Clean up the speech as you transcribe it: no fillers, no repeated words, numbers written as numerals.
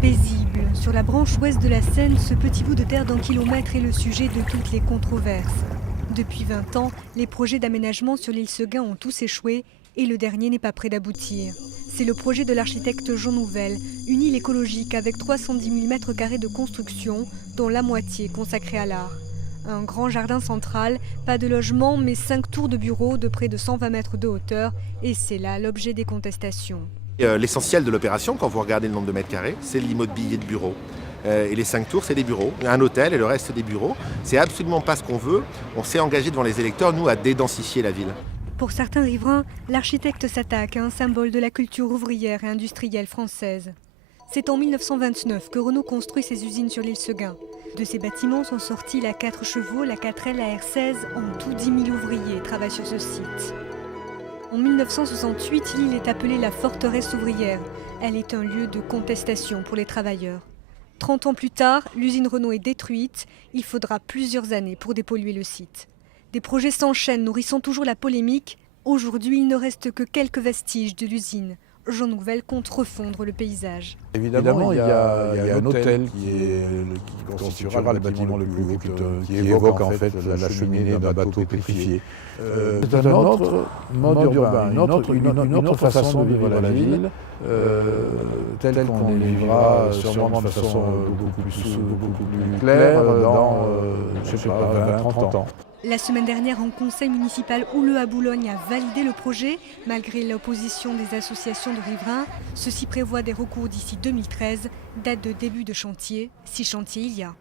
Paisible, sur la branche ouest de la Seine, ce petit bout de terre d'un kilomètre est le sujet de toutes les controverses. Depuis 20 ans, les projets d'aménagement sur l'île Seguin ont tous échoué et le dernier n'est pas prêt d'aboutir. C'est le projet de l'architecte Jean Nouvel, une île écologique avec 310 000 m² de construction, dont la moitié consacrée à l'art. Un grand jardin central, pas de logement mais 5 tours de bureaux de près de 120 mètres de hauteur, et c'est là l'objet des contestations. L'essentiel de l'opération, quand vous regardez le nombre de mètres carrés, c'est l'immobilier de bureaux. Et les 5 tours, c'est des bureaux. Un hôtel et le reste des bureaux. C'est absolument pas ce qu'on veut. On s'est engagé devant les électeurs, nous, à dédensifier la ville. Pour certains riverains, l'architecte s'attaque à un symbole de la culture ouvrière et industrielle française. C'est en 1929 que Renault construit ses usines sur l'île Seguin. De ces bâtiments sont sortis la 4 chevaux, la 4L, la R16. En tout, 10 000 ouvriers travaillent sur ce site. En 1968, l'île est appelée la forteresse ouvrière. Elle est un lieu de contestation pour les travailleurs. 30 ans plus tard, l'usine Renault est détruite. Il faudra plusieurs années pour dépolluer le site. Des projets s'enchaînent, nourrissant toujours la polémique. Aujourd'hui, il ne reste que quelques vestiges de l'usine. Jean Nouvel compte refondre le paysage. Évidemment, il y a un hôtel qui constituera le bâtiment le plus haut, qui évoque en fait la cheminée d'un bateau pétrifié. C'est un autre mode urbain, une autre façon de vivre la ville, telle qu'on les vivra sûrement de façon beaucoup plus claire dans, je ne sais pas, 20-30 ans. La semaine dernière, un conseil municipal houleux à Boulogne a validé le projet, malgré l'opposition des associations de riverains. Ceci prévoit des recours d'ici 2013, date de début de chantier, si chantier il y a.